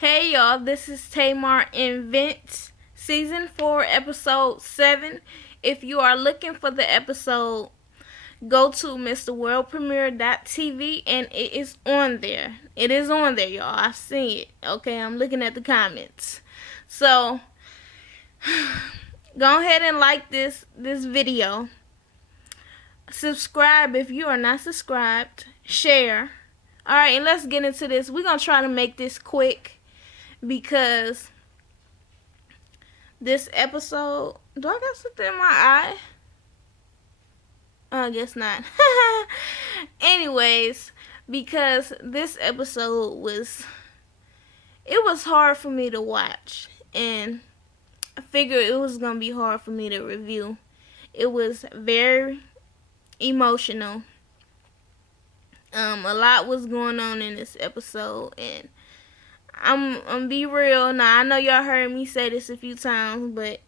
Hey y'all, this is Tamar Invents, Season 4, Episode 7. If you are looking for the episode, go to MrWorldPremiere.tv and it is on there. It is on there, y'all. I've seen it. Okay, I'm looking at the comments. So, go ahead and like this video. Subscribe if you are not subscribed. Share. Alright, and let's get into this. We're going to try to make this quick because this episode, do I got something in my eye? I guess not. Anyways, because this episode was hard for me to watch, and I figured it was gonna be hard for me to review. It was very emotional. A lot was going on in this episode, and I'm be real now. I know y'all heard me say this a few times, but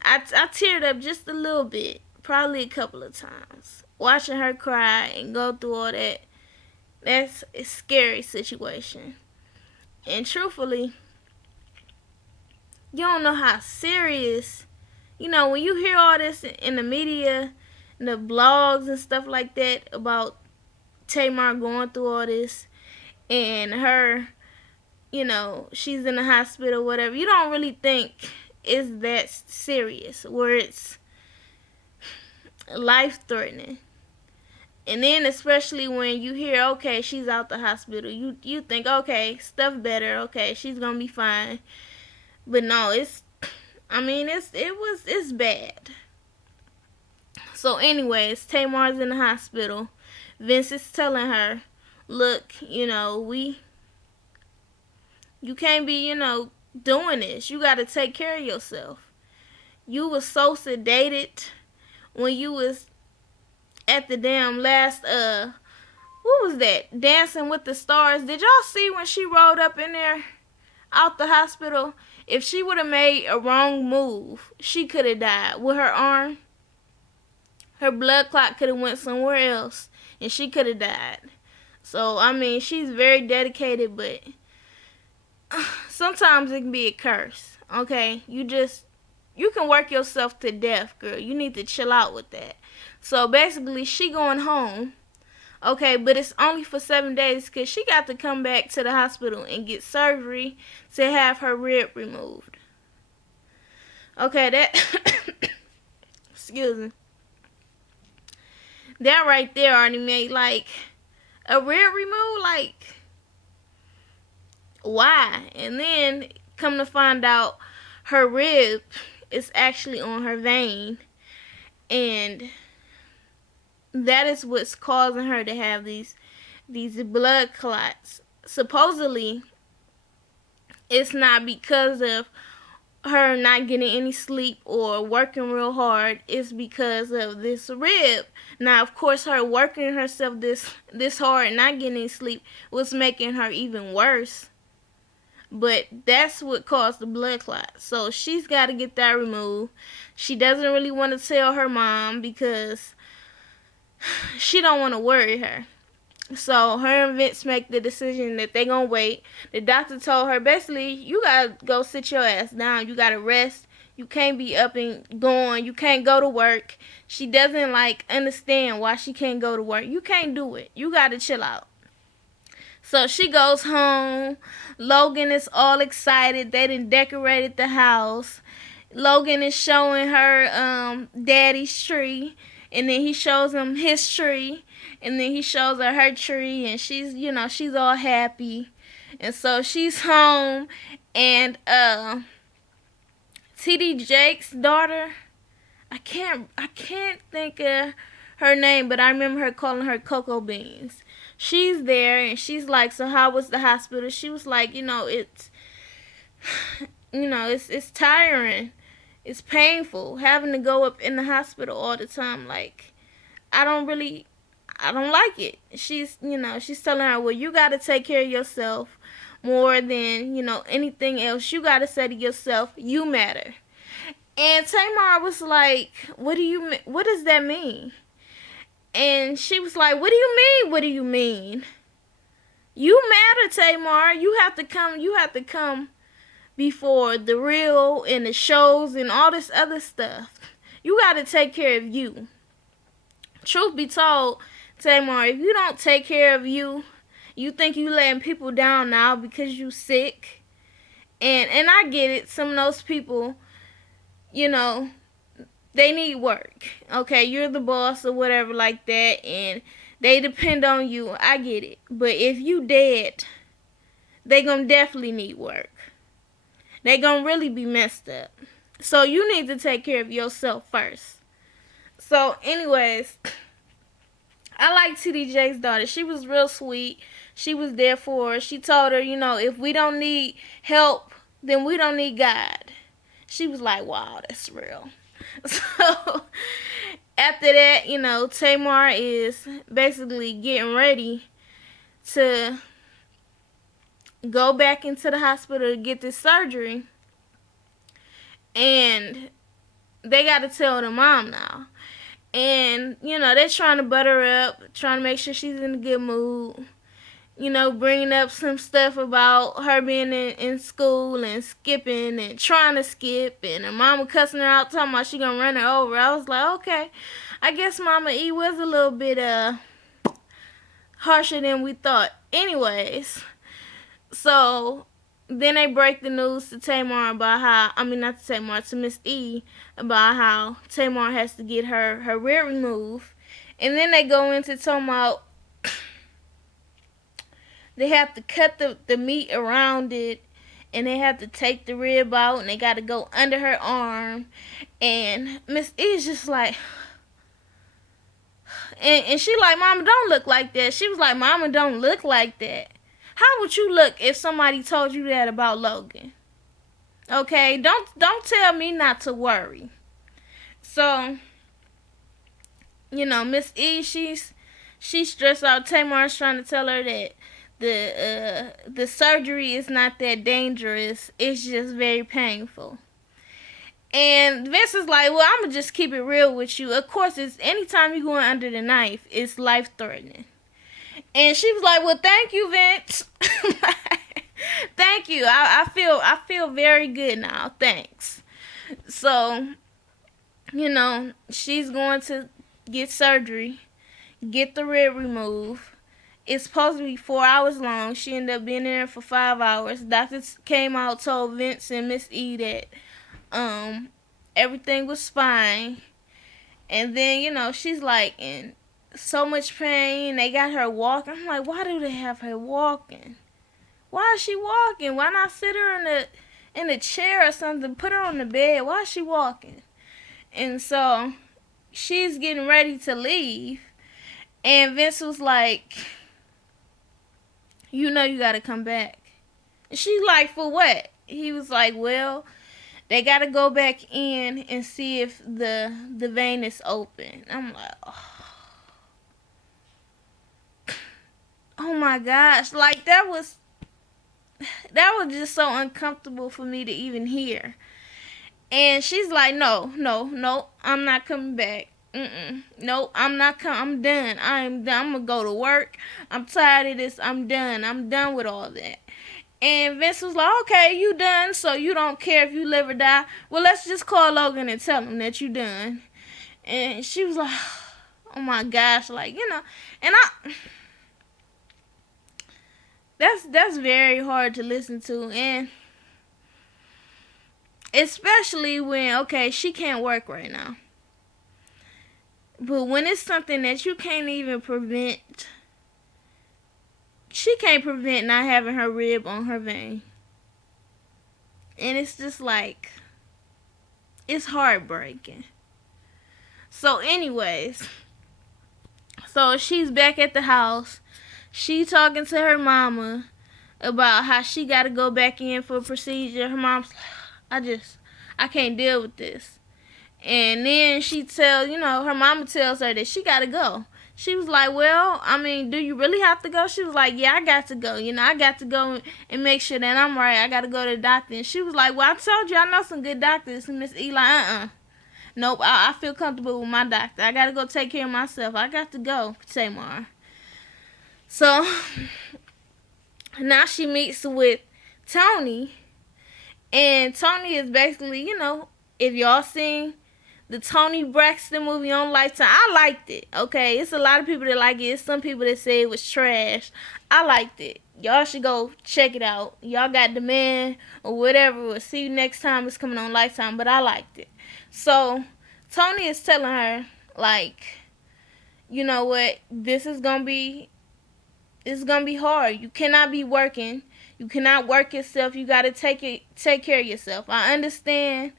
I teared up just a little bit, probably a couple of times, watching her cry and go through all that. That's a scary situation, and truthfully, you don't know how serious. You know, when you hear all this in the media, in the blogs and stuff like that about Tamar going through all this, and her, she's in the hospital, whatever. You don't really think it's that serious, where it's life-threatening. And then especially when you hear, okay, she's out the hospital, you think, okay, stuff better, okay, she's gonna be fine. But no, it's bad. So anyways, Tamar's in the hospital. Vince is telling her, look, you can't be, doing this. You gotta take care of yourself. You was so sedated when you was at the damn last what was that? Dancing with the Stars. Did y'all see when she rolled up in there out the hospital? If she would have made a wrong move, she could have died with her arm. Her blood clot could have went somewhere else, and she could have died. So, she's very dedicated, but sometimes it can be a curse, okay? You can work yourself to death, girl. You need to chill out with that. So, basically, she going home, okay? But it's only for 7 days because she got to come back to the hospital and get surgery to have her rib removed. Okay, that... excuse me. That right there already made, a rib remove, why? And then, come to find out, her rib is actually on her vein, and that is what's causing her to have these blood clots. Supposedly, it's not because of her not getting any sleep or working real hard. It's because of this rib. Now, of course, her working herself this hard and not getting any sleep was making her even worse. But that's what caused the blood clot. So she's got to get that removed. She doesn't really want to tell her mom because she don't want to worry her. So her and Vince make the decision that they gonna wait. The doctor told her, basically, you gotta go sit your ass down. You gotta rest. You can't be up and going. You can't go to work. She doesn't understand why she can't go to work. You can't do it. You gotta chill out. So she goes home. Logan is all excited. They done decorated the house. Logan is showing her daddy's tree. And then he shows him his tree. And then he shows her tree. And she's, she's all happy. And so she's home. And T.D. Jake's daughter, I can't think of her name, but I remember her calling her Cocoa Beans. She's there, and she's like, so how was the hospital? She was like, it's tiring. It's painful having to go up in the hospital all the time. I don't like it. She's telling her, well, you got to take care of yourself more than, anything else. You got to say to yourself, you matter. And Tamar was like, what does that mean? And she was like, what do you mean? What do you mean? You matter, Tamar. You have to come before the real and the shows and all this other stuff. You got to take care of you. Truth be told, Tamar, if you don't take care of you, you think you letting people down now because you sick. And I get it. Some of those people, you know, they need work. Okay, you're the boss or whatever like that, and they depend on you. I get it. But if you dead, they gonna definitely need work. They gonna really be messed up. So you need to take care of yourself first. So, anyways, I like TDJ's daughter. She was real sweet. She was there for her. She told her, if we don't need help, then we don't need God. She was like, wow, that's real. So, after that, Tamar is basically getting ready to go back into the hospital to get this surgery. And they got to tell the mom now. And, they're trying to butter her up, trying to make sure she's in a good mood. Bringing up some stuff about her being in school and skipping and trying to skip. And her mama cussing her out, talking about she gonna run her over. I was like, okay. I guess Mama E was a little bit harsher than we thought. Anyways, so then they break the news to Tamar about how, not to Tamar, to Miss E, about how Tamar has to get her rib removed. And then they go into talking about they have to cut the meat around it, and they have to take the rib out, and they got to go under her arm. And Miss E is just like, and she like, Mama, don't look like that. She was like, Mama, don't look like that. How would you look if somebody told you that about Logan? Okay, don't tell me not to worry. So, Miss E, she's stressed out. Tamar's trying to tell her that the surgery is not that dangerous. It's just very painful. And Vince is like, well, I'm gonna just keep it real with you. Of course, it's anytime you're going under the knife, it's life-threatening. And she was like, well, thank you, Vince. Thank you. I feel very good now. Thanks. So, she's going to get surgery, get the rib removed. It's supposed to be 4 hours long. She ended up being there for 5 hours. Doctors came out, told Vince and Miss E that everything was fine. And then, she's like in so much pain. They got her walking. I'm like, why do they have her walking? Why is she walking? Why not sit her in a chair or something? Put her on the bed. Why is she walking? And so she's getting ready to leave. And Vince was like, you gotta come back. And she's like, for what? He was like, well, they gotta go back in and see if the vein is open. I'm like, oh my gosh. Like, that was just so uncomfortable for me to even hear. And she's like, no, I'm not coming back. No, I'm not coming. I'm done. I'm done. I'm going to go to work. I'm tired of this. I'm done. I'm done with all that. And Vince was like, okay, you done, so you don't care if you live or die. Well, let's just call Logan and tell him that you done. And she was like, oh my gosh, like, and that's very hard to listen to, and especially when, okay, she can't work right now. But when it's something that you can't even prevent, she can't prevent not having her rib on her vein. And it's just like, it's heartbreaking. So anyways, so she's back at the house. She talking to her mama about how she got to go back in for a procedure. Her mom's like, I can't deal with this. And then her mama tells her that she got to go. She was like, well, do you really have to go? She was like, yeah, I got to go. I got to go and make sure that I'm right. I got to go to the doctor. And she was like, well, I told you I know some good doctors. And Miss E like, nope, I feel comfortable with my doctor. I got to go take care of myself. I got to go, Tamar. So Now she meets with Tony, and Tony is basically, if y'all seen the Tony Braxton movie on Lifetime, I liked it. Okay, it's a lot of people that like it. It's some people that say it was trash. I liked it. Y'all should go check it out. Y'all got the man or whatever. We'll see you next time. It's coming on Lifetime, but I liked it. So Tony is telling her, like, you know what? This is gonna be. It's gonna be hard. You cannot be working. You cannot work yourself. You gotta take care of yourself. I understand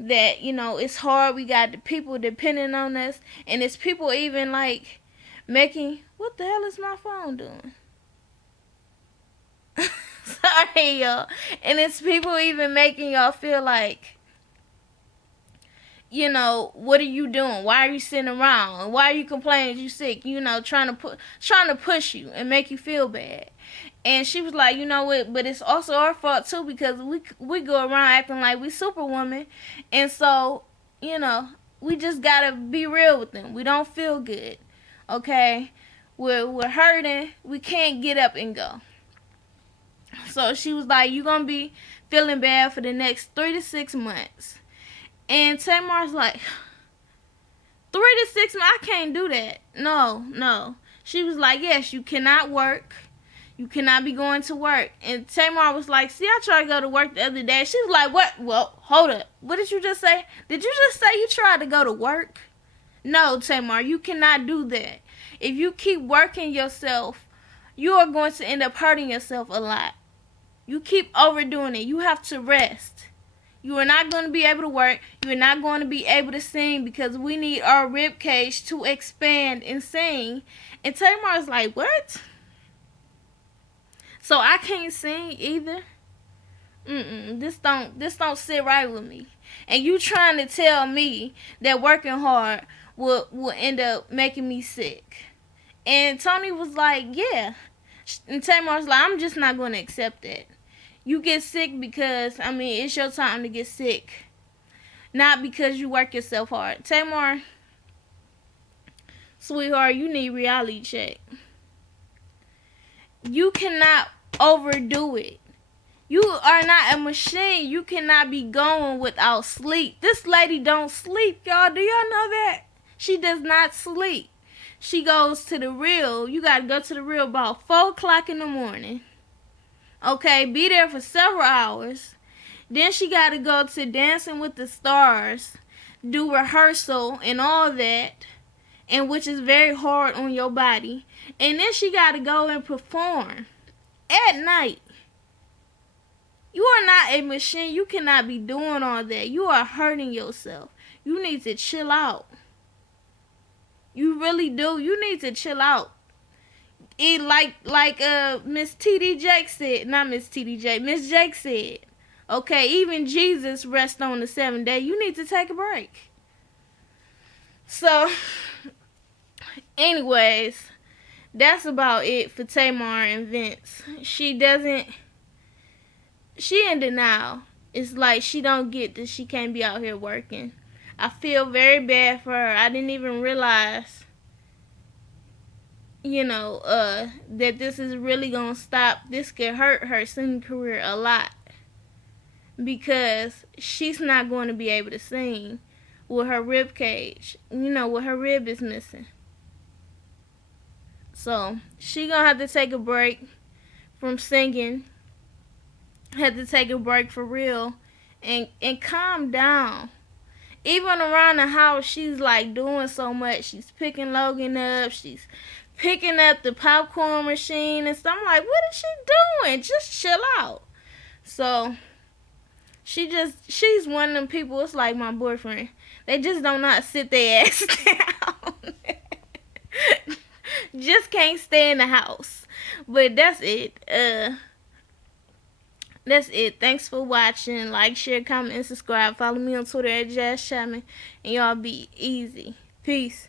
that, it's hard. We got the people depending on us, and it's people even like making, what the hell is my phone doing? Sorry, y'all. And it's people even making y'all feel like, what are you doing? Why are you sitting around? Why are you complaining you sick? Trying to push you and make you feel bad. And she was like, you know what? But it's also our fault too, because we go around acting like we Superwoman, and so we just gotta be real with them. We don't feel good, okay? We're hurting. We can't get up and go. So she was like, you gonna be feeling bad for the next 3 to 6 months. And Tamar's like, 3 to 6 months? I can't do that. No. She was like, yes, you cannot work. You cannot be going to work. And Tamar was like, see, I tried to go to work the other day. She was like, what? Well, hold up. What did you just say? Did you just say you tried to go to work? No, Tamar, you cannot do that. If you keep working yourself, you are going to end up hurting yourself a lot. You keep overdoing it. You have to rest. You are not going to be able to work. You are not going to be able to sing because we need our rib cage to expand and sing. And Tamar's like, what? So I can't sing either? This don't sit right with me. And you trying to tell me that working hard will end up making me sick. And Tony was like, yeah. And Tamar's like, I'm just not going to accept that. You get sick because, it's your time to get sick. Not because you work yourself hard. Tamar, sweetheart, you need reality check. You cannot overdo it. You are not a machine. You cannot be going without sleep. This lady don't sleep, y'all. Do y'all know that? She does not sleep. She goes to the real. You got to go to the real about 4 o'clock in the morning. Okay, be there for several hours. Then she got to go to Dancing with the Stars, do rehearsal and all that, and which is very hard on your body. And then she got to go and perform at night. You are not a machine. You cannot be doing all that. You are hurting yourself. You need to chill out. You really do. You need to chill out. It like Miss T.D. Jake said, not Miss T.D. Jake, Miss Jake said, okay, even Jesus rests on the 7th day. You need to take a break. So, anyways, that's about it for Tamar and Vince. She in denial. It's like she don't get that she can't be out here working. I feel very bad for her. I didn't even realize, that this is really gonna stop. This could hurt her singing career a lot because she's not going to be able to sing with her rib cage. With her rib is missing. So she gonna have to take a break from singing. Had to take a break for real and calm down. Even around the house, she's like doing so much. She's picking Logan up. She's picking up the popcorn machine and stuff. I'm like, what is she doing? Just chill out. So she's one of them people. It's like my boyfriend. They just don't know how to sit their ass down. Just can't stay in the house. But that's it. That's it. Thanks for watching. Like, share, comment, and subscribe. Follow me on Twitter at Jazz Chapman. And y'all be easy. Peace.